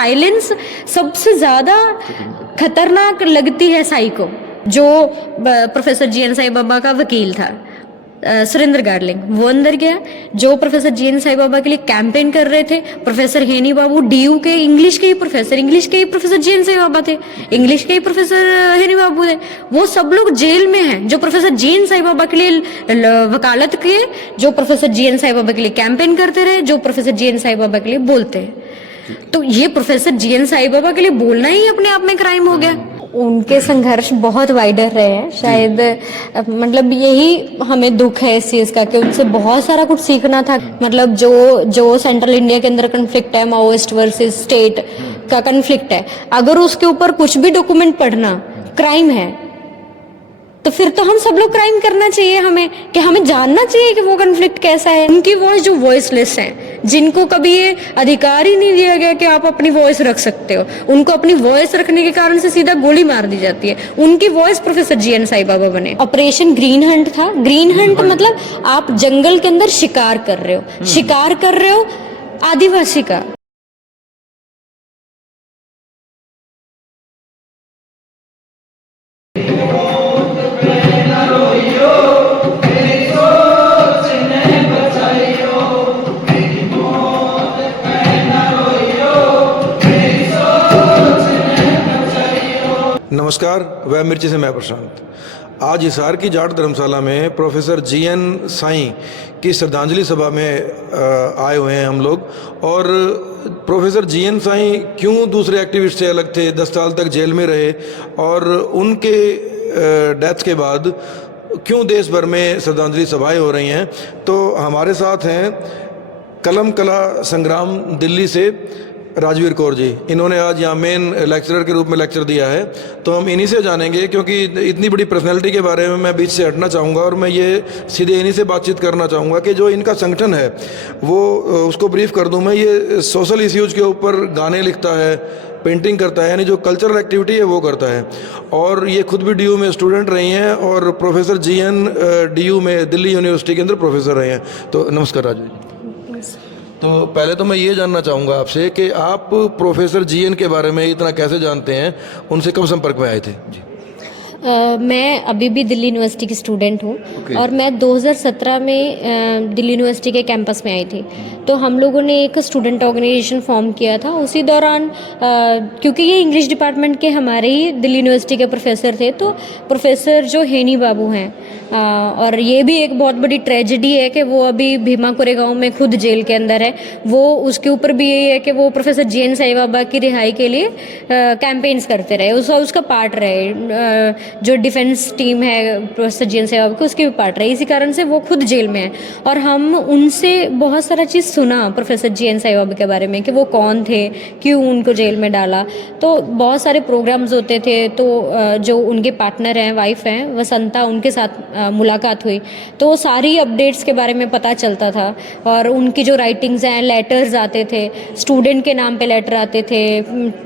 Silence सबसे ज़्यादा खतरनाक लगती है साई को। जो प्रोफेसर जीएन साई बाबा का वकील था सुरेंद्र गार्लिंग, वो अंदर गया। जो प्रोफेसर जीएन साई बाबा के लिए कैंपेन कर रहे थे, प्रोफेसर हेनी बाबू, डीयू के इंग्लिश के ही प्रोफेसर जीएन साई बाबा थे, इंग्लिश के ही प्रोफेसर हेनी बाबू थे, वो सब लोग जेल में हैं। जो प्रोफेसर जीएन साई बाबा के लिए वकालत किए, जो प्रोफेसर जीएन साई बाबा के लिए कैंपेन करते रहे, जो प्रोफेसर जीएन साई बाबा के लिए बोलते हैं। तो ये प्रोफेसर जीएन साई बाबा के लिए बोलना ही अपने आप में क्राइम हो गया। उनके संघर्ष बहुत वाइडर रहे हैं, शायद मतलब यही हमें दुख है इस चीज़ का कि उनसे बहुत सारा कुछ सीखना था। मतलब जो सेंट्रल इंडिया के अंदर कन्फ्लिक्ट है, माओइस्ट वर्सेस स्टेट का कन्फ्लिक्ट है, अगर उसके ऊपर कुछ भी डॉक्यूमेंट पढ़ना क्राइम है, तो फिर तो हम सब लोग क्राइम करना चाहिए हमें, कि हमें जानना चाहिए कि वो कन्फ्लिक्ट कैसा है। उनकी वॉइस जो वॉइसलेस हैं, जिनको कभी ये अधिकार ही नहीं दिया गया कि आप अपनी वॉइस रख सकते हो, उनको अपनी वॉइस रखने के कारण से सीधा गोली मार दी जाती है। उनकी voice professor GN Sai Baba बने। ऑपरेशन ग्रीन हंट था। ग्रीन हंट मतलब आप जंगल के अंदर शिकार कर रहे हो आदिवासी का। नमस्कार, वह मिर्ची से मैं प्रशांत। आज हिसार की जाट धर्मशाला में प्रोफेसर जीएन साई की श्रद्धांजलि सभा में आए हुए हैं हम लोग। और प्रोफेसर जीएन साई क्यों दूसरे एक्टिविस्ट से अलग थे, 10 साल तक जेल में रहे, और उनके डेथ के बाद क्यों देश भर में श्रद्धांजलि सभाएं हो रही हैं, तो हमारे साथ हैं कलम कला संग्राम दिल्ली से राजवीर कौर जी। इन्होंने आज यहाँ मेन लेक्चरर के रूप में लेक्चर दिया है, तो हम इन्हीं से जानेंगे, क्योंकि इतनी बड़ी पर्सनैलिटी के बारे में मैं बीच से हटना चाहूँगा और मैं ये सीधे इन्हीं से बातचीत करना चाहूँगा कि जो इनका संगठन है वो उसको ब्रीफ कर दूँ मैं। ये सोशल इश्यूज़ के ऊपर गाने लिखता है, पेंटिंग करता है, यानी जो कल्चरल एक्टिविटी है वो करता है। और ये खुद भी डीयू में स्टूडेंट रही हैं और प्रोफेसर जीएन डीयू में दिल्ली यूनिवर्सिटी के अंदर प्रोफेसर रहे हैं। तो नमस्कार राजवीर जी। तो पहले तो मैं ये जानना चाहूँगा आपसे कि आप प्रोफेसर जीएन के बारे में इतना कैसे जानते हैं, उनसे कब संपर्क में आए थे जी? मैं अभी भी दिल्ली यूनिवर्सिटी की स्टूडेंट हूँ। और मैं 2017 में दिल्ली यूनिवर्सिटी के कैंपस में आई थी। तो हम लोगों ने एक स्टूडेंट ऑर्गेनाइजेशन फॉर्म किया था। उसी दौरान क्योंकि ये इंग्लिश डिपार्टमेंट के हमारे ही दिल्ली यूनिवर्सिटी के प्रोफेसर थे, तो प्रोफेसर जो हेनी बाबू हैं, और ये भी एक बहुत बड़ी ट्रेजेडी है कि वो अभी भीमा कोरेगांव में खुद जेल के अंदर है। वो उसके ऊपर भी यही है कि वो प्रोफेसर जीएन साई बाबा की रिहाई के लिए कैंपेन्स करते रहे, उसका पार्ट रहे। जो डिफेंस टीम है प्रोफेसर जीएन साई बाबा की, उसके भी पार्ट रहे। इसी कारण से वो खुद जेल में है। और हम उनसे बहुत सारा चीज़ सुना प्रोफेसर जीएन साई बाबा के बारे में, कि वो कौन थे, क्यों उनको जेल में डाला। तो बहुत सारे प्रोग्राम्स होते थे। तो जो उनके पार्टनर हैं, वाइफ हैं वसंता, उनके साथ मुलाकात हुई, तो वो सारी अपडेट्स के बारे में पता चलता था। और उनकी जो राइटिंग्स हैं, लेटर्स आते थे, स्टूडेंट के नाम पे लेटर आते थे,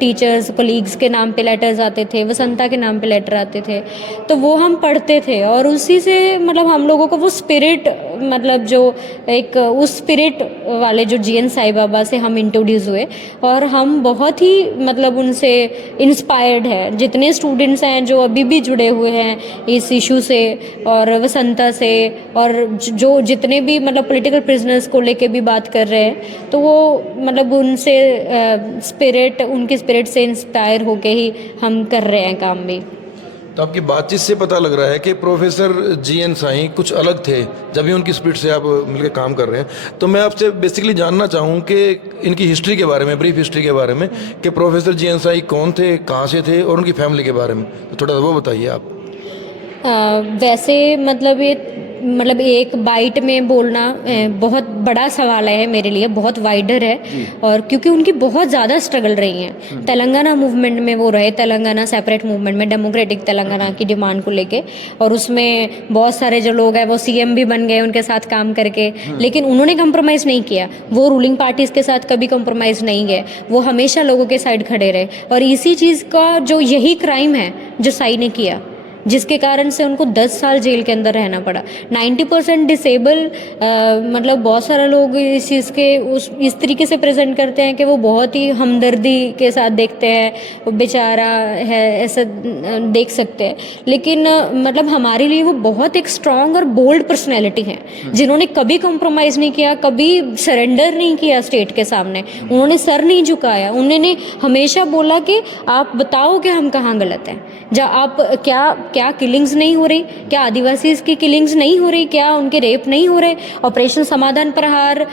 टीचर्स कोलीग्स के नाम पे लेटर्स आते थे, वसंता के नाम पे लेटर आते थे। तो वो हम पढ़ते थे और उसी से मतलब हम लोगों को वो स्पिरिट, मतलब जो एक उस स्पिरिट वाले जो जीएन साई बाबा से हम इंट्रोड्यूस हुए। और हम बहुत ही मतलब उनसे इंस्पायर्ड है। जितने स्टूडेंट्स हैं जो अभी भी जुड़े हुए हैं इस इशू से, और वसंता से, और जो जितने भी मतलब पॉलिटिकल प्रिजनर्स को लेके भी बात कर रहे हैं, तो वो मतलब उनसे उनकी स्पिरिट से इंस्पायर होके ही हम कर रहे हैं काम भी। तो आपकी बातचीत से पता लग रहा है कि प्रोफेसर जीएन साई कुछ अलग थे, जब भी उनकी स्पिरिट से आप मिलकर काम कर रहे हैं। तो मैं आपसे बेसिकली जानना चाहूँ कि इनकी हिस्ट्री के बारे में, ब्रीफ हिस्ट्री के बारे में, कि प्रोफेसर जीएन साई कौन थे, कहाँ से थे, और उनकी फैमिली के बारे में तो थोड़ा वो बताइए आप। वैसे मतलब एक बाइट में बोलना बहुत बड़ा सवाल है मेरे लिए, बहुत वाइडर है। और क्योंकि उनकी बहुत ज़्यादा स्ट्रगल रही हैं। तेलंगाना मूवमेंट में वो रहे, तेलंगाना सेपरेट मूवमेंट में, डेमोक्रेटिक तेलंगाना की डिमांड को लेके। और उसमें बहुत सारे जो लोग हैं वो सीएम भी बन गए उनके साथ काम करके, लेकिन उन्होंने कंप्रोमाइज़ नहीं किया। वो रूलिंग पार्टीज़ के साथ कभी कंप्रोमाइज़ नहीं गए, वो हमेशा लोगों के साइड खड़े रहे। और इसी चीज़ का जो यही क्राइम है जो साई ने किया, जिसके कारण से उनको 10 साल जेल के अंदर रहना पड़ा। 90% डिसेबल मतलब बहुत सारे लोग इस चीज़ के इस तरीके से प्रेजेंट करते हैं कि वो बहुत ही हमदर्दी के साथ देखते हैं, वो बेचारा है ऐसा देख सकते हैं। लेकिन मतलब हमारे लिए वो बहुत एक स्ट्रॉन्ग और बोल्ड पर्सनैलिटी है, जिन्होंने कभी कॉम्प्रोमाइज़ नहीं किया, कभी सरेंडर नहीं किया स्टेट के सामने, उन्होंने सर नहीं झुकाया। उन्होंने हमेशा बोला कि आप बताओ कि हम कहाँ गलत हैं, आप क्या किलिंग्स नहीं हो रही, क्या आदिवासी की किलिंग्स नहीं हो रही, क्या उनके रेप नहीं हो रहे। ऑपरेशन समाधान प्रहार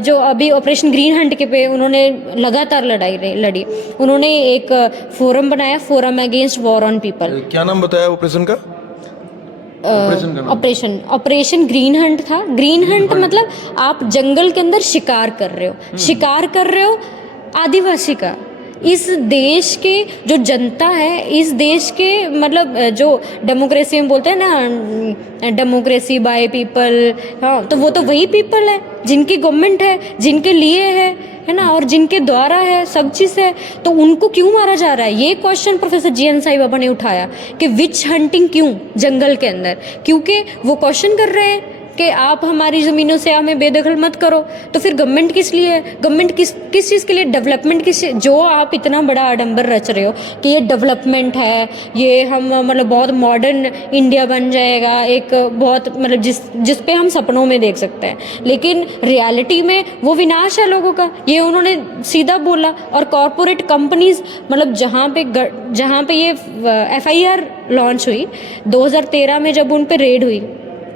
जो अभी ऑपरेशन ग्रीन हंट के पे उन्होंने लगातार लड़ी। उन्होंने एक फोरम बनाया, forum against war on people. क्या नाम बताया ऑपरेशन का? ऑपरेशन ग्रीन हंट था। ग्रीन हंट मतलब आप जंगल के अंदर शिकार कर रहे हो आदिवासी का। इस देश के जो जनता है, इस देश के मतलब जो डेमोक्रेसी में बोलते हैं ना, डेमोक्रेसी बाय पीपल, हाँ, तो वो तो वही पीपल है जिनकी गवर्नमेंट है, जिनके लिए है ना, और जिनके द्वारा है सब चीज़ है। तो उनको क्यों मारा जा रहा है, ये question professor GN Sai Baba ने उठाया कि विच हंटिंग क्यों जंगल के अंदर, क्योंकि वो क्वेश्चन कर रहे हैं कि आप हमारी ज़मीनों से हमें बेदखल मत करो। तो फिर गवर्नमेंट किस लिए है, गवर्नमेंट किस चीज़ के लिए, डेवलपमेंट किस, जो आप इतना बड़ा आडंबर रच रहे हो कि ये डेवलपमेंट है, ये हम मतलब बहुत मॉडर्न इंडिया बन जाएगा, एक बहुत मतलब जिस पे हम सपनों में देख सकते हैं, लेकिन रियलिटी में वो विनाश है लोगों का, ये उन्होंने सीधा बोला। और कॉरपोरेट कंपनीज मतलब जहाँ पे ये FIR लॉन्च हुई 2013 में, जब उन पे रेड हुई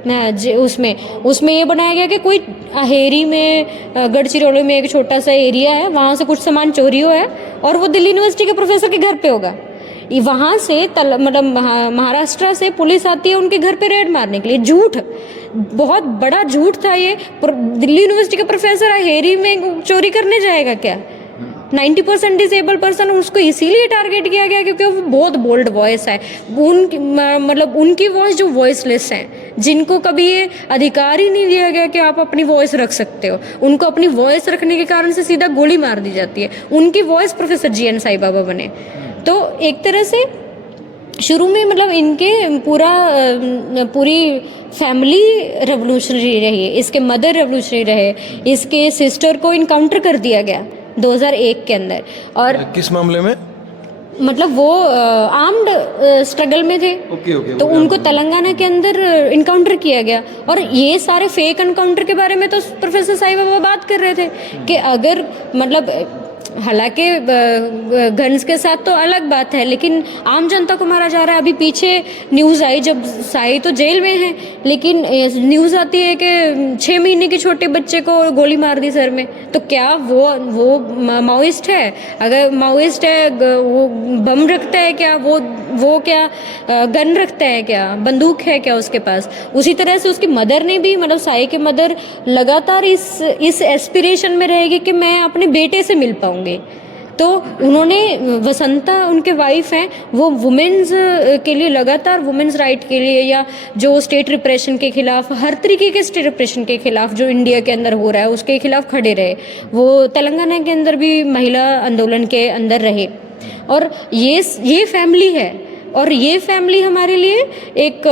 उसमें ये बनाया गया कि कोई अहेरी में, गढ़चिरौली में एक छोटा सा एरिया है, वहाँ से कुछ सामान चोरी हुआ है और वो दिल्ली यूनिवर्सिटी के प्रोफेसर के घर पे होगा। वहाँ से मतलब महाराष्ट्र से पुलिस आती है उनके घर पे रेड मारने के लिए। झूठ, बहुत बड़ा झूठ था ये। दिल्ली यूनिवर्सिटी का प्रोफेसर अहेरी में चोरी करने जाएगा क्या? 90% डिसेबल पर्सन, उसको इसीलिए टारगेट किया गया क्योंकि वो बहुत बोल्ड वॉइस है। मतलब उनकी वॉइस जो वॉइसलेस हैं, जिनको कभी ये अधिकार ही नहीं दिया गया कि आप अपनी वॉइस रख सकते हो, उनको अपनी वॉइस रखने के कारण से सीधा गोली मार दी जाती है। उनकी voice professor GN Sai Baba बने। तो एक तरह से शुरू में मतलब इनके पूरी फैमिली रेवोल्यूशनरी रही है, इसके मदर रेवोल्यूशनरी रहे, इसके सिस्टर को इनकाउंटर कर दिया गया 2001 के अंदर। और किस मामले में? मतलब वो आर्म्ड स्ट्रगल में थे। तो उनको तेलंगाना के अंदर इनकाउंटर किया गया। और ये सारे फेक इनकाउंटर के बारे में तो प्रोफेसर साई बाबा बात कर रहे थे कि अगर मतलब हालांकि गन्स के साथ तो अलग बात है, लेकिन आम जनता को मारा जा रहा है। अभी पीछे न्यूज़ आई, जब साई तो जेल में है, लेकिन न्यूज़ आती है कि 6 महीने के छोटे बच्चे को गोली मार दी सर में। तो क्या वो माओइस्ट है? अगर माओइस्ट है, वो बम रखता है क्या? वो क्या गन रखता है क्या? बंदूक है क्या उसके पास? उसी तरह से उसकी मदर ने भी, मतलब साई की मदर लगातार इस एस्पिरेशन में रहेगी कि मैं अपने बेटे से मिल पाऊँ। तो उन्होंने, वसंता उनके वाइफ हैं, वो वुमेन्स के लिए लगातार, वुमेन्स राइट के लिए या जो स्टेट रिप्रेशन के खिलाफ, हर तरीके के स्टेट रिप्रेशन के खिलाफ जो इंडिया के अंदर हो रहा है उसके खिलाफ खड़े रहे। वो तेलंगाना के अंदर भी महिला आंदोलन के अंदर रहे। और ये फैमिली है, और ये फैमिली हमारे लिए एक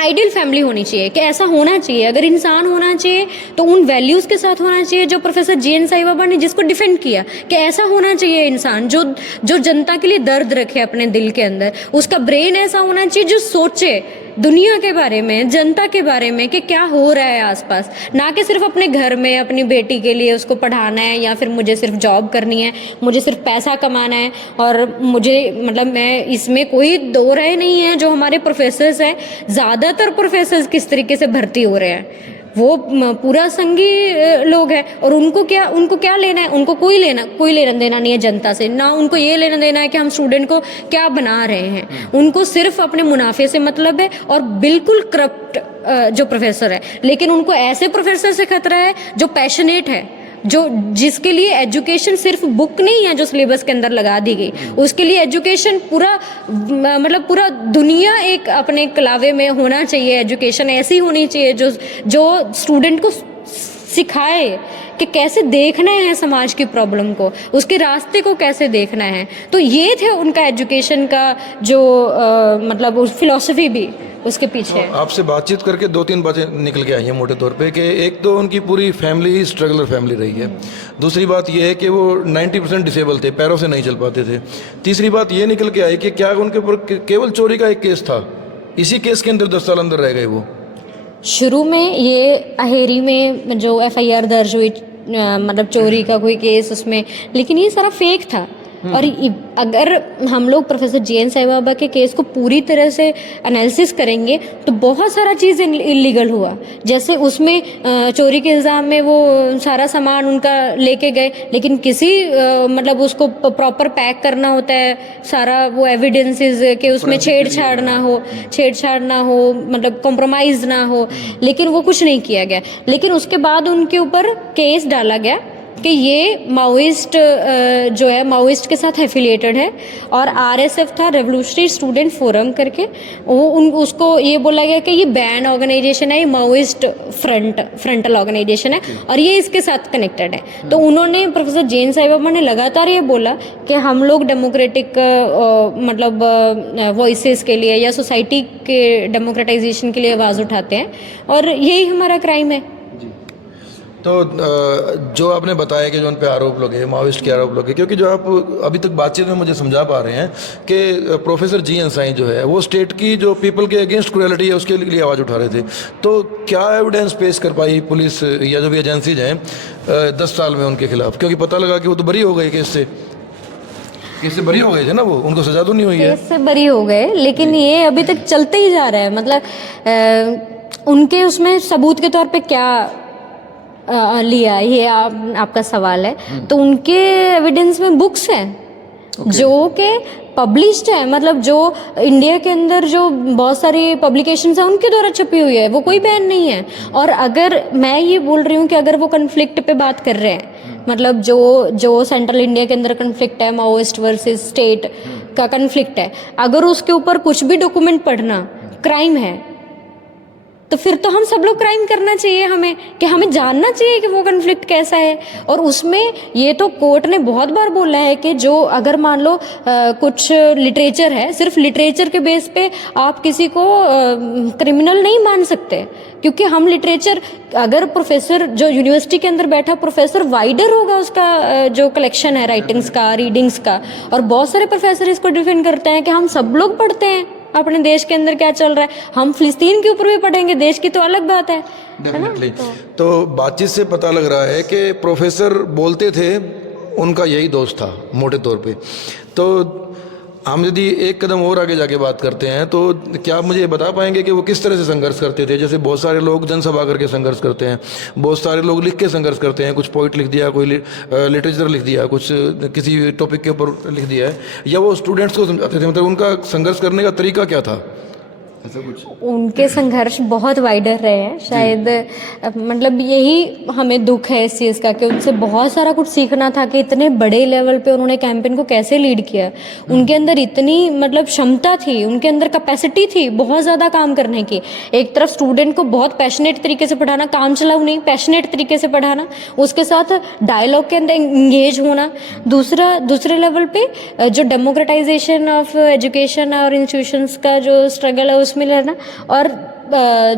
आइडियल फैमिली होनी चाहिए कि ऐसा होना चाहिए। अगर इंसान होना चाहिए तो उन वैल्यूज़ के साथ होना चाहिए जो प्रोफेसर जीएन साई बाबा ने जिसको डिफेंड किया, कि ऐसा होना चाहिए इंसान जो जनता के लिए दर्द रखे अपने दिल के अंदर। उसका ब्रेन ऐसा होना चाहिए जो सोचे दुनिया के बारे में, जनता के बारे में, कि क्या हो रहा है आसपास, ना कि सिर्फ अपने घर में अपनी बेटी के लिए उसको पढ़ाना है, या फिर मुझे सिर्फ जॉब करनी है, मुझे सिर्फ पैसा कमाना है। और मुझे मतलब मैं इसमें कोई दो राय नहीं है। जो हमारे प्रोफेसर्स हैं, ज़्यादातर प्रोफेसर्स किस तरीके से भर्ती हो रहे हैं, वो पूरा संघी लोग हैं। और उनको क्या लेना है? उनको कोई लेना देना नहीं है जनता से, ना उनको ये लेना देना है कि हम स्टूडेंट को क्या बना रहे हैं। उनको सिर्फ अपने मुनाफे से मतलब है, और बिल्कुल करप्ट जो प्रोफेसर है। लेकिन उनको ऐसे प्रोफेसर से खतरा है जो पैशनेट है, जिसके लिए एजुकेशन सिर्फ बुक नहीं है जो सिलेबस के अंदर लगा दी गई, उसके लिए एजुकेशन पूरा दुनिया एक अपने कलावे में होना चाहिए। एजुकेशन ऐसी होनी चाहिए जो स्टूडेंट को सिखाए कि कैसे देखना है समाज की प्रॉब्लम को, उसके रास्ते को कैसे देखना है। तो ये थे उनका एजुकेशन का जो मतलब उस फिलॉसफी भी उसके पीछे है। आपसे बातचीत करके दो तीन बातें निकल के आई हैं मोटे तौर पे कि एक तो उनकी पूरी फैमिली ही स्ट्रगलर फैमिली रही है, दूसरी बात ये है कि वो 90% डिसेबल थे, पैरों से नहीं चल पाते थे, तीसरी बात ये निकल के आई कि क्या उनके ऊपर केवल चोरी का एक केस था, इसी केस के अंदर 10 साल अंदर रह गए वो। शुरू में ये अहेरी में जो एफआईआर दर्ज हुई मतलब चोरी का कोई केस उसमें, लेकिन ये सारा फेक था। और अगर हम लोग प्रोफेसर जीएन साईं बाबा के केस को पूरी तरह से एनालिसिस करेंगे तो बहुत सारा चीज़ इलीगल हुआ। जैसे उसमें चोरी के इल्ज़ाम में वो सारा सामान उनका लेके गए, लेकिन किसी मतलब उसको प्रॉपर पैक करना होता है सारा वो एविडेंसेस कि उसमें छेड़छाड़ ना हो मतलब कॉम्प्रोमाइज़ ना हो, लेकिन वो कुछ नहीं किया गया। लेकिन उसके बाद उनके ऊपर केस डाला गया कि ये माओइस्ट जो है माओइस्ट के साथ एफिलिएटेड है, और आरएसएफ था रेवोल्यूशनरी स्टूडेंट फोरम करके, उसको ये बोला गया कि ये बैन ऑर्गेनाइजेशन है, ये माओइस्ट फ्रंटल ऑर्गेनाइजेशन है और ये इसके साथ कनेक्टेड है। तो उन्होंने प्रोफेसर जीएन साईं बाबा ने लगातार ये बोला कि हम लोग डेमोक्रेटिक मतलब वॉइसेस के लिए या सोसाइटी के डेमोक्रेटाइजेशन के लिए आवाज़ उठाते हैं, और यही हमारा क्राइम है। तो जो आपने बताया कि जो उन पे आरोप लगे माओइस्ट के आरोप लगे, क्योंकि जो आप अभी तक बातचीत में मुझे समझा पा रहे हैं कि प्रोफेसर जीएन साईं जो है वो स्टेट की जो पीपल के अगेंस्ट क्रूएलिटी है उसके लिए आवाज़ उठा रहे थे, तो क्या एविडेंस पेश कर पाई पुलिस या जो भी एजेंसीज हैं 10 साल में उनके खिलाफ? क्योंकि पता लगा कि वो तो बरी हो गए केस से बरी हो गए थे ना, वो उनको सजा तो नहीं हुई है। केस से बरी हो गए, लेकिन ये अभी तक चलते ही जा रहा है। मतलब उनके उसमें सबूत के तौर पे क्या लिया, ये आपका सवाल है। तो उनके एविडेंस में बुक्स हैं जो कि पब्लिश्ड है, मतलब जो इंडिया के अंदर जो बहुत सारी पब्लिकेशंस हैं उनके द्वारा छपी हुई है, वो कोई बैन नहीं है। और अगर मैं ये बोल रही हूँ कि अगर वो कन्फ्लिक्ट पे बात कर रहे हैं, मतलब जो सेंट्रल इंडिया के अंदर कन्फ्लिक्ट है, माओइस्ट वर्सेस स्टेट का कन्फ्लिक्ट है, अगर उसके ऊपर कुछ भी डॉक्यूमेंट पढ़ना क्राइम है तो फिर तो हम सब लोग क्राइम करना चाहिए हमें, कि हमें जानना चाहिए कि वो कन्फ्लिक्ट कैसा है। और उसमें ये तो कोर्ट ने बहुत बार बोला है कि जो अगर मान लो कुछ लिटरेचर है, सिर्फ लिटरेचर के बेस पे आप किसी को क्रिमिनल नहीं मान सकते, क्योंकि हम लिटरेचर अगर प्रोफेसर जो यूनिवर्सिटी के अंदर बैठा प्रोफेसर वाइडर होगा उसका जो कलेक्शन है राइटिंग्स का, रीडिंग्स का, और बहुत सारे प्रोफेसर इसको डिफेंड करते हैं कि हम सब लोग पढ़ते हैं अपने देश के अंदर क्या चल रहा है, हम फिलिस्तीन के ऊपर भी पढ़ेंगे, देश की तो अलग बात है ना। तो बातचीत से पता लग रहा है कि प्रोफेसर बोलते थे उनका यही दोस्त था मोटे तौर पे। तो हम यदि एक कदम और आगे जाके बात करते हैं तो क्या आप मुझे बता पाएंगे कि वो किस तरह से संघर्ष करते थे? जैसे बहुत सारे लोग जनसभा करके संघर्ष करते हैं, बहुत सारे लोग लिख के संघर्ष करते हैं, कुछ पोइट लिख दिया, कोई लिटरेचर लिख दिया, कुछ किसी टॉपिक के ऊपर लिख दिया है, या वो स्टूडेंट्स को समझाते थे, मतलब उनका संघर्ष करने का तरीका क्या था? ऐसा कुछ उनके संघर्ष बहुत वाइडर रहे हैं शायद, मतलब यही हमें दुख है इस चीज़ का कि उनसे बहुत सारा कुछ सीखना था कि इतने बड़े लेवल पे उन्होंने कैंपेन को कैसे लीड किया। उनके अंदर इतनी मतलब क्षमता थी, उनके अंदर कैपेसिटी थी बहुत ज़्यादा काम करने की। एक तरफ स्टूडेंट को बहुत पैशनेट तरीके से पढ़ाना, काम चलाऊ नहीं, पैशनेट तरीके से पढ़ाना, उसके साथ डायलॉग के अंदर इंगेज होना। दूसरे लेवल पे जो डेमोक्रेटाइजेशन ऑफ एजुकेशन और इंस्टीट्यूशंस का जो स्ट्रगल है उसमें रहना, और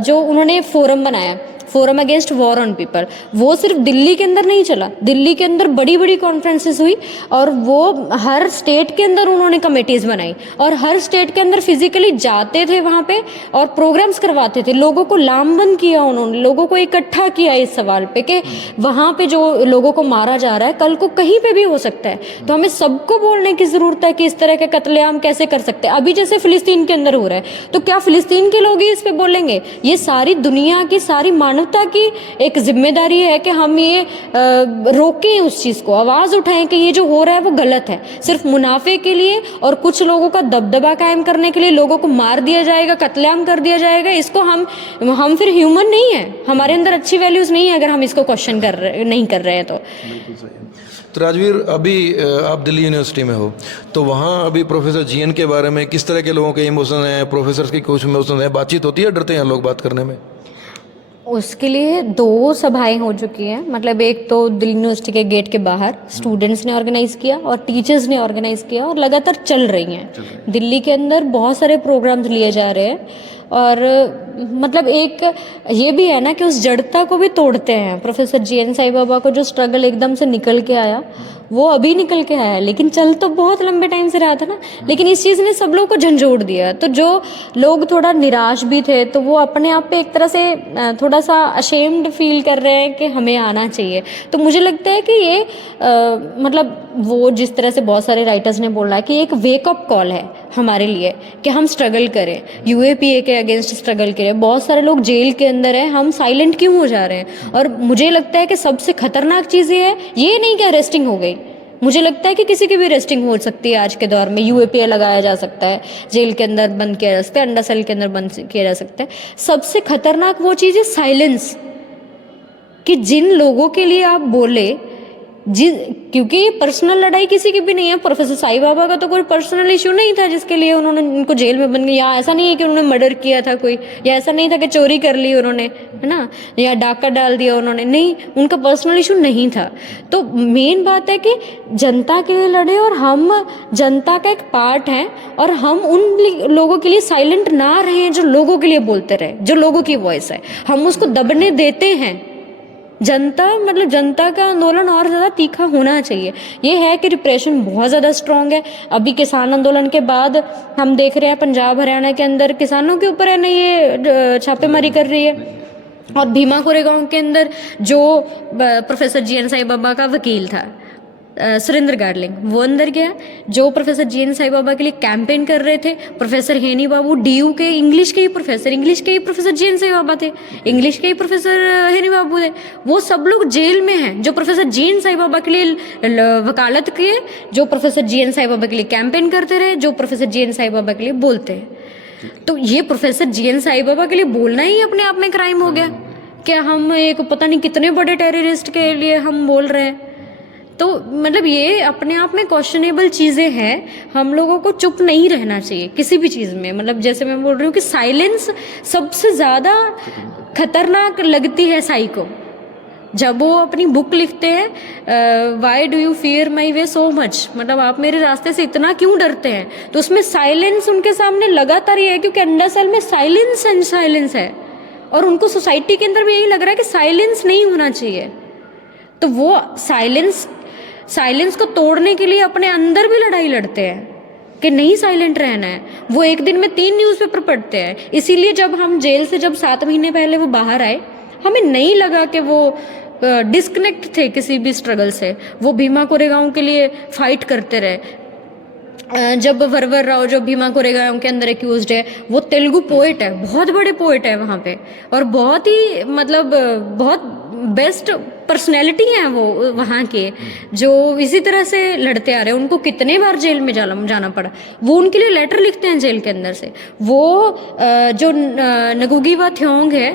जो उन्होंने फोरम बनाया, forum against war on people, वो सिर्फ दिल्ली के अंदर नहीं चला, दिल्ली के अंदर बड़ी बड़ी कॉन्फ्रेंसेस हुई, और वो हर स्टेट के अंदर उन्होंने कमेटीज़ बनाई, और हर स्टेट के अंदर फिजिकली जाते थे वहाँ पे और प्रोग्राम्स करवाते थे, लोगों को लामबंद किया, उन्होंने लोगों को इकट्ठा किया इस सवाल पे कि वहाँ पे जो लोगों को मारा जा रहा है कल को कहीं पे भी हो सकता है। तो हमें सबको बोलने की ज़रूरत है कि इस तरह के कत्लेआम कैसे कर सकते हैं। अभी जैसे फ़िलिस्तीन के अंदर हो रहा है, तो क्या फ़िलिस्तीन के लोग ही इस पर बोलेंगे? ये सारी दुनिया की, सारी मानवता की एक जिम्मेदारी है कि हम ये रोकें, उस चीज़ को आवाज़ उठाएं कि ये जो हो रहा है वो गलत है। सिर्फ मुनाफे के लिए और कुछ लोगों का दबदबा कायम करने के लिए लोगों को मार दिया जाएगा, कत्लेआम कर दिया जाएगा, इसको हम फिर ह्यूमन नहीं है, हमारे अंदर अच्छी वैल्यूज़ नहीं है अगर हम इसको क्वेश्चन नहीं कर रहे हैं। तो राजवीर, अभी आप दिल्ली यूनिवर्सिटी में हो, तो वहाँ अभी प्रोफेसर जीएन के बारे में किस तरह के लोगों के इमोशन हैं, प्रोफेसर के कुछ इमोशन हैं, बातचीत होती है, डरते हैं लोग बात करने में? उसके लिए 2 सभाएं हो चुकी हैं, मतलब एक तो दिल्ली यूनिवर्सिटी के गेट के बाहर स्टूडेंट्स ने ऑर्गेनाइज़ किया और टीचर्स ने ऑर्गेनाइज़ किया और लगातार चल रही हैं। दिल्ली के अंदर बहुत सारे प्रोग्राम्स लिए जा रहे हैं और मतलब एक ये भी है ना कि उस जड़ता को भी तोड़ते हैं। प्रोफेसर जीएन साई बाबा को जो स्ट्रगल एकदम से निकल के आया वो अभी निकल के आया, लेकिन चल तो बहुत लंबे टाइम से रहा था ना, लेकिन इस चीज़ ने सब लोगों को झंझोड़ दिया। तो जो लोग थोड़ा निराश भी थे तो वो अपने आप पे एक तरह से थोड़ा सा अशेम्ड फील कर रहे हैं कि हमें आना चाहिए। तो मुझे लगता है कि ये मतलब वो जिस तरह से बहुत सारे राइटर्स ने बोला है कि एक वेकअप कॉल है हमारे लिए कि हम स्ट्रगल करें, यूएपीए के अगेंस्ट स्ट्रगल करें। बहुत सारे लोग जेल के अंदर हैं, हम साइलेंट क्यों हो जा रहे हैं? और मुझे लगता है कि सबसे खतरनाक चीज़ ये है, ये नहीं कि अरेस्टिंग हो गई, मुझे लगता है कि किसी की भी अरेस्टिंग हो सकती है आज के दौर में। यूएपीए लगाया जा सकता है, जेल के अंदर बंद किया जा सकता है, अंडा सेल के अंदर बंद किया जा सकता है। सबसे खतरनाक वो चीज़ है साइलेंस, कि जिन लोगों के लिए आप बोले क्योंकि ये पर्सनल लड़ाई किसी की भी नहीं है। प्रोफेसर साई बाबा का तो कोई पर्सनल इशू नहीं था जिसके लिए उन्होंने उनको जेल में बंद किया। ऐसा नहीं है कि उन्होंने मर्डर किया था कोई, या ऐसा नहीं था कि चोरी कर ली उन्होंने, है ना, या डाका डाल दिया उन्होंने, नहीं, उनका पर्सनल इशू नहीं था। तो मेन बात है कि जनता के लिए लड़े और हम जनता का एक पार्ट हैं और हम उन लोगों के लिए साइलेंट ना रहें जो लोगों के लिए बोलते रहे, जो लोगों की वॉइस है, हम उसको दबने देते हैं। जनता मतलब जनता का आंदोलन और ज़्यादा तीखा होना चाहिए। ये है कि रिप्रेशन बहुत ज़्यादा स्ट्रॉन्ग है। अभी किसान आंदोलन के बाद हम देख रहे हैं पंजाब हरियाणा के अंदर किसानों के ऊपर है ना ये छापेमारी कर रही है। और भीमा कोरेगांव के अंदर जो प्रोफेसर जीएन साई बाबा का वकील था सुरेंद्र गार्लिंग, वो अंदर गया। जो प्रोफेसर जीएन साई बाबा के लिए कैंपेन कर रहे थे, प्रोफेसर हेनी बाबू, डीयू के इंग्लिश के ही प्रोफेसर जीएन साई बाबा थे, इंग्लिश के ही प्रोफेसर हेनी बाबू थे, वो सब लोग जेल में हैं जो प्रोफेसर जीएन साई बाबा के लिए वकालत किए, जो प्रोफेसर जीएन साई बाबा के लिए कैंपेन करते रहे, जो प्रोफेसर जीएन साई बाबा के लिए बोलते हैं। तो ये प्रोफेसर जीएन साई बाबा के लिए बोलना ही अपने आप में क्राइम हो गया। क्या हम एक पता नहीं कितने बड़े टेररिस्ट के लिए हम बोल रहे हैं? तो मतलब ये अपने आप में क्वेश्चनेबल चीज़ें हैं। हम लोगों को चुप नहीं रहना चाहिए किसी भी चीज़ में। मतलब जैसे मैं बोल रही हूँ कि साइलेंस सबसे ज़्यादा खतरनाक लगती है साई को। जब वो अपनी बुक लिखते हैं why do you fear my way so much, मतलब आप मेरे रास्ते से इतना क्यों डरते हैं, तो उसमें साइलेंस उनके सामने लगातार ये है क्योंकि अंडर सेल में साइलेंस एंड साइलेंस है और उनको सोसाइटी के अंदर भी यही लग रहा है कि साइलेंस नहीं होना चाहिए। तो वो साइलेंस को तोड़ने के लिए अपने अंदर भी लड़ाई लड़ते हैं कि नहीं साइलेंट रहना है। वो एक दिन में 3 न्यूज़पेपर पढ़ते हैं। इसीलिए जब हम जेल से जब 7 महीने पहले वो बाहर आए, हमें नहीं लगा कि वो डिस्कनेक्ट थे किसी भी स्ट्रगल से। वो भीमा कोरेगांव के लिए फाइट करते रहे। जब वरवर राव जो भीमा कोरेगांव के अंदर एक्यूज्ड है, वो तेलुगु पोइट है, बहुत बड़े पोइट है वहाँ पे, और बहुत ही मतलब बहुत बेस्ट पर्सनैलिटी हैं वो वहाँ के, जो इसी तरह से लड़ते आ रहे हैं। उनको कितने बार जेल में जाना पड़ा। वो उनके लिए लेटर लिखते हैं जेल के अंदर से। वो जो नगुगी वा थ्योंग है,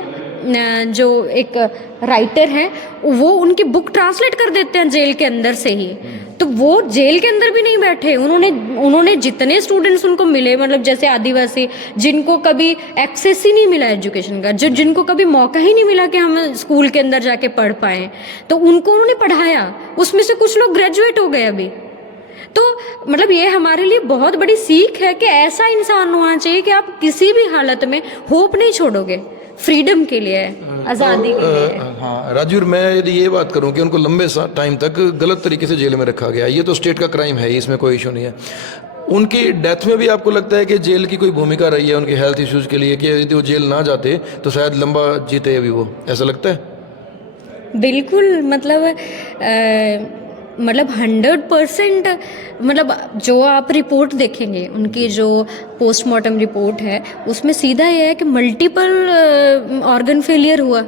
जो एक राइटर है, वो उनकी बुक ट्रांसलेट कर देते हैं जेल के अंदर से ही। तो वो जेल के अंदर भी नहीं बैठे, उन्होंने जितने स्टूडेंट्स उनको मिले, मतलब जैसे आदिवासी जिनको कभी एक्सेस ही नहीं मिला एजुकेशन का, जिनको कभी मौका ही नहीं मिला कि हम स्कूल के अंदर जाके पढ़ पाएँ, तो उनको उन्होंने पढ़ाया। उसमें से कुछ लोग ग्रेजुएट हो गए अभी। तो मतलब ये हमारे लिए बहुत बड़ी सीख है कि ऐसा इंसान होना चाहिए कि आप किसी भी हालत में होप नहीं छोड़ोगे, फ्रीडम के लिए, आज़ादी के लिए। हाँ राजवीर, मैं यदि ये बात करूं कि उनको लंबे टाइम तक गलत तरीके से जेल में रखा गया, ये तो स्टेट का क्राइम है, इसमें कोई इशू नहीं है। उनकी डेथ में भी आपको लगता है कि जेल की कोई भूमिका रही है उनके हेल्थ इश्यूज़ के लिए, कि यदि वो जेल ना जाते तो शायद लंबा जीते अभी वो, ऐसा लगता है? बिल्कुल, मतलब 100%, मतलब जो आप रिपोर्ट देखेंगे उनकी, जो पोस्टमार्टम रिपोर्ट है, उसमें सीधा ये है कि मल्टीपल ऑर्गन फेलियर हुआ।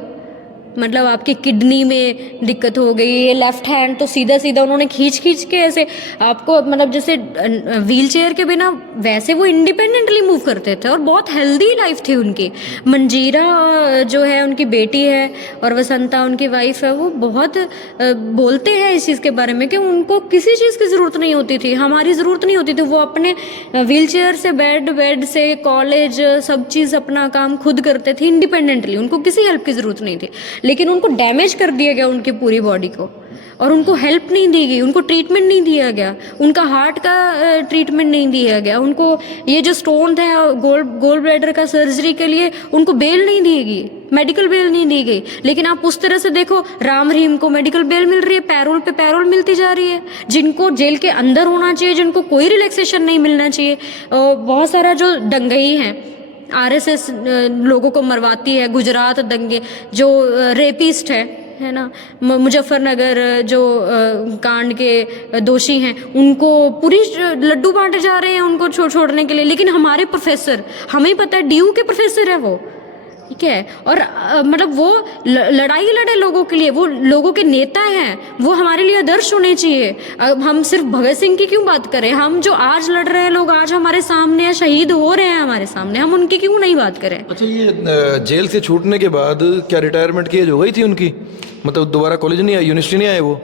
मतलब आपकी किडनी में दिक्कत हो गई, ये लेफ्ट हैंड तो सीधा सीधा उन्होंने खींच खींच के ऐसे आपको, मतलब जैसे व्हील चेयर के बिना वैसे वो इंडिपेंडेंटली मूव करते थे और बहुत हेल्दी लाइफ थी उनकी। मंजीरा जो है उनकी बेटी है और वसंता उनकी वाइफ है, वो बहुत बोलते हैं इस चीज़ के बारे में कि उनको किसी चीज़ की ज़रूरत नहीं होती थी, हमारी ज़रूरत नहीं होती थी। वो अपने व्हील चेयर से बेड से कॉलेज सब चीज़ अपना काम खुद करते थे इंडिपेंडेंटली, उनको किसी हेल्प की ज़रूरत नहीं थी। लेकिन उनको डैमेज कर दिया गया उनकी पूरी बॉडी को, और उनको हेल्प नहीं दी गई, उनको ट्रीटमेंट नहीं दिया गया, उनका हार्ट का ट्रीटमेंट नहीं दिया गया, उनको ये जो स्टोन थे गोल ब्लैडर का सर्जरी के लिए उनको बेल नहीं दी गई, मेडिकल बेल नहीं दी गई। लेकिन आप उस तरह से देखो, राम रहीम को मेडिकल बेल मिल रही है, पैरोल पे पैरोल मिलती जा रही है, जिनको जेल के अंदर होना चाहिए, जिनको कोई रिलैक्सेशन नहीं मिलना चाहिए। बहुत सारा जो दंगई हैं, आरएसएस लोगों को मरवाती है, गुजरात दंगे, जो रेपिस्ट है ना, मुजफ्फरनगर जो कांड के दोषी हैं, उनको पूरी लड्डू बांटे जा रहे हैं उनको छोड़ने के लिए। लेकिन हमारे प्रोफेसर, हमें पता है डीयू के प्रोफेसर है वो, ठीक है, और मतलब वो लड़ाई लड़े लोगों के लिए, वो लोगों के नेता हैं, वो हमारे लिए आदर्श होने चाहिए। अब हम सिर्फ भगत सिंह की क्यों बात करें, हम जो आज लड़ रहे हैं लोग, आज हमारे सामने शहीद हो रहे हैं हमारे सामने, हम उनकी क्यों नहीं बात करें। अच्छा, ये जेल से छूटने के बाद क्या रिटायरमेंट की एज हो गई थी उनकी, मतलब दोबारा कॉलेज नहीं आए, यूनिवर्सिटी नहीं आए वो?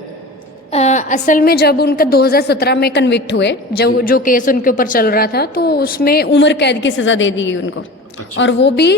असल में जब उनका 2017 में कन्विक्ट हुए, जब जो केस उनके ऊपर चल रहा था, तो उसमें उम्र कैद की सज़ा दे दी गई उनको। अच्छा। और वो भी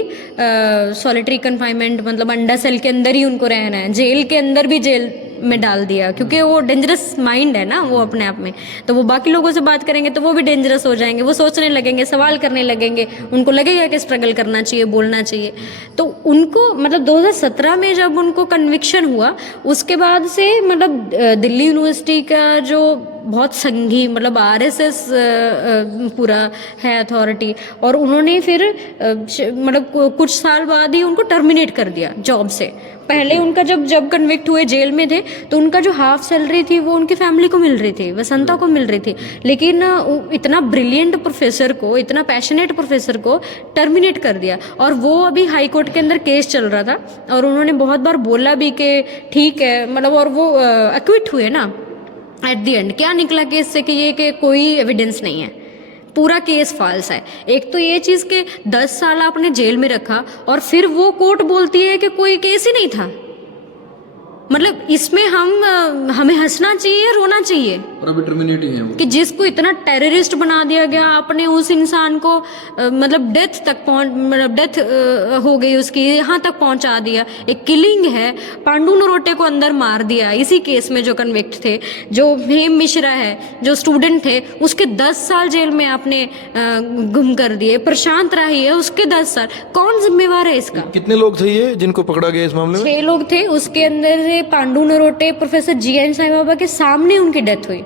सॉलिटरी कन्फाइनमेंट, मतलब अंडा सेल के अंदर ही उनको रहना है, जेल के अंदर भी जेल में डाल दिया, क्योंकि वो डेंजरस माइंड है ना वो अपने आप में, तो वो बाकी लोगों से बात करेंगे तो वो भी डेंजरस हो जाएंगे, वो सोचने लगेंगे, सवाल करने लगेंगे, उनको लगेगा कि स्ट्रगल करना चाहिए, बोलना चाहिए। तो उनको मतलब 2017 में जब उनको कन्विक्शन हुआ, उसके बाद से मतलब दिल्ली यूनिवर्सिटी का जो बहुत संघी, मतलब आरएसएस पूरा है अथॉरिटी, और उन्होंने फिर मतलब कुछ साल बाद ही उनको टर्मिनेट कर दिया जॉब से। पहले उनका जब कन्विक्ट हुए जेल में थे, तो उनका जो हाफ सैलरी थी वो उनकी फैमिली को मिल रही थी, वसंता को मिल रही थी। लेकिन इतना ब्रिलियंट प्रोफेसर को, इतना पैशनेट प्रोफेसर को टर्मिनेट कर दिया, और वो अभी हाई कोर्ट के अंदर केस चल रहा था, और उन्होंने बहुत बार बोला भी कि ठीक है, मतलब, और वो एक्विट हुए ना एट द एंड। क्या निकला केस से कि ये कि कोई एविडेंस नहीं है, पूरा केस फॉल्स है। एक तो ये चीज़ कि 10 साल आपने जेल में रखा, और फिर वो कोर्ट बोलती है कि कोई केस ही नहीं था। मतलब इसमें हमें हंसना चाहिए या रोना चाहिए? और अभी टर्मिनेट ही है वो। कि जिसको इतना टेररिस्ट बना दिया गया, आपने उस इंसान को मतलब डेथ तक मतलब डेथ हो गई उसकी, यहाँ तक पहुँचा दिया। एक किलिंग है, पांडु नरोटे को अंदर मार दिया इसी केस में जो कन्विक्ट थे। जो हेम मिश्रा है, जो स्टूडेंट थे, उसके 10 साल जेल में आपने गुम कर दिए। प्रशांत राही है, उसके 10 साल। कौन जिम्मेवार है इसका? कितने लोग थे ये जिनको पकड़ा गया इस मामले में? 6 लोग थे। उसके अंदर से पांडु नरोटे, प्रोफेसर जीएन साईं बाबा के सामने उनकी डेथ हुई।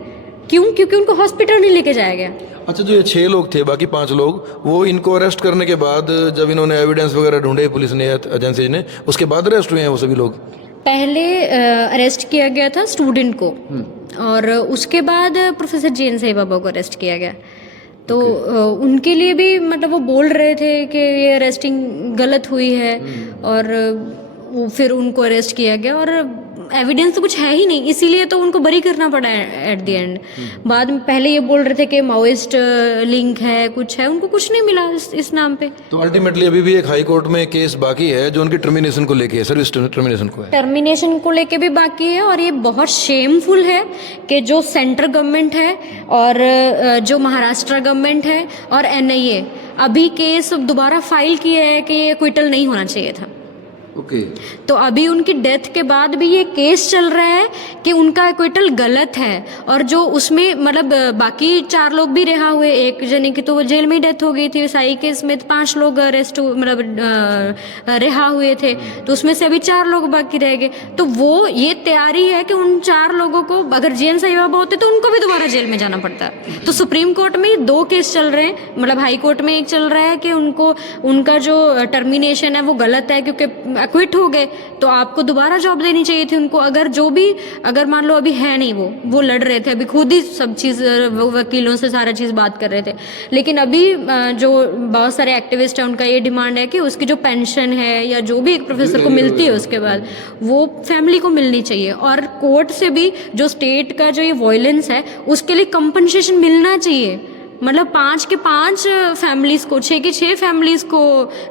क्यों? क्योंकि उनको हॉस्पिटल नहीं लेके जाया गया। अच्छा, जो ये 6 लोग थे, बाकी 5 लोग, वो इनको अरेस्ट करने के बाद जब इन्होंने एविडेंस वगैरह ढूंढे पुलिस ने, एजेंसी ने, उसके बाद अरेस्ट हुए हैं वो सभी लोग? पहले अरेस्ट किया गया था स्टूडेंट को, और उसके बाद प्रोफेसर जीएन साईं बाबा को अरेस्ट किया गया। तो उनके लिए भी मतलब वो बोल रहे थे कि ये अरेस्टिंग गलत हुई है, और वो फिर उनको अरेस्ट किया गया, और एविडेंस तो कुछ है ही नहीं, इसीलिए तो उनको बरी करना पड़ा एट द एंड। बाद में पहले ये बोल रहे थे कि माओइस्ट लिंक है, कुछ है, उनको कुछ नहीं मिला इस नाम पे। तो अल्टीमेटली अभी भी एक हाई कोर्ट में केस बाकी है जो उनकी टर्मिनेशन को लेके है, सर्विस टर्मिनेशन को है। टर्मिनेशन को लेके भी बाकी है, और ये बहुत शेमफुल है कि जो सेंट्रल गवर्नमेंट है और जो महाराष्ट्र गवर्नमेंट है और एनआईए अभी केस दोबारा फाइल किए है कि ये एक्विटल नहीं होना चाहिए था। ओके। तो अभी उनकी डेथ के बाद भी ये केस चल रहा है कि उनका एक्विटल गलत है, और जो उसमें मतलब बाकी 4 लोग भी रिहा हुए। एक जने की तो जेल में ही डेथ हो गई थी साई केस में, 5 लोग अरेस्ट मतलब रिहा हुए थे, तो उसमें से अभी 4 लोग बाकी रह गए। तो वो ये तैयारी है कि उन 4 लोगों को अगर जीएन साईं बाबा होते तो उनको भी दोबारा जेल में जाना पड़ता। तो सुप्रीम कोर्ट में 2 केस चल रहे हैं, मतलब हाई कोर्ट में एक चल रहा है कि उनको उनका जो टर्मिनेशन है वो गलत है, क्योंकि एक्विट हो गए तो आपको दोबारा जॉब देनी चाहिए थी उनको। अगर मान लो अभी है नहीं, वो लड़ रहे थे, अभी खुद ही सब चीज़ वकीलों से सारा चीज़ बात कर रहे थे, लेकिन अभी जो बहुत सारे एक्टिविस्ट हैं उनका ये डिमांड है कि उसकी जो पेंशन है या जो भी एक प्रोफेसर को मिलती है उसके बाद वो फैमिली को मिलनी चाहिए। और कोर्ट से भी जो स्टेट का जो ये वायलेंस है उसके लिए कंपनसेशन मिलना चाहिए। मतलब 5 के 5 फैमिलीज़ को, 6 के 6 फैमिलीज़ को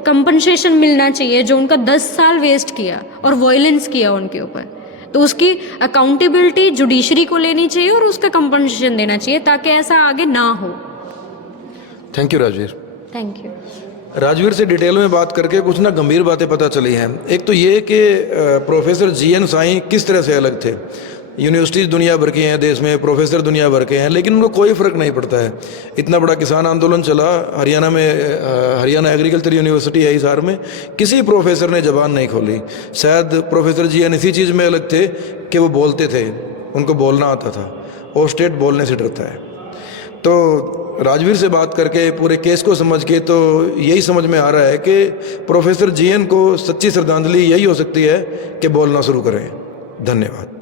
कंपनसेशन मिलना चाहिए जो उनका 10 साल वेस्ट किया और वायलेंस किया उनके ऊपर। तो उसकी अकाउंटेबिलिटी जुडिशरी को लेनी चाहिए और उसका कंपनसेशन देना चाहिए ताकि ऐसा आगे ना हो। Thank you Rajveer. Thank you. Rajveer से डिटेल में बात करके कुछ ना गंभीर बातें पता चली हैं। एक तो ये कि प्रोफेसर जीएन साईं किस तरह से अलग थे। यूनिवर्सिटीज़ दुनिया भर की हैं देश में, प्रोफेसर दुनिया भर के हैं, लेकिन उनको कोई फ़र्क नहीं पड़ता है। इतना बड़ा किसान आंदोलन चला हरियाणा में, हरियाणा एग्रीकल्चर यूनिवर्सिटी है हिसार में, किसी प्रोफेसर ने ज़बान नहीं खोली। शायद प्रोफेसर जीएन इसी चीज़ में अलग थे कि वो बोलते थे, उनको बोलना आता था, और स्टेट बोलने से डरता है। तो राजवीर से बात करके पूरे केस को समझ के तो यही समझ में आ रहा है कि प्रोफेसर जीएन को सच्ची श्रद्धांजलि यही हो सकती है कि बोलना शुरू करें। धन्यवाद।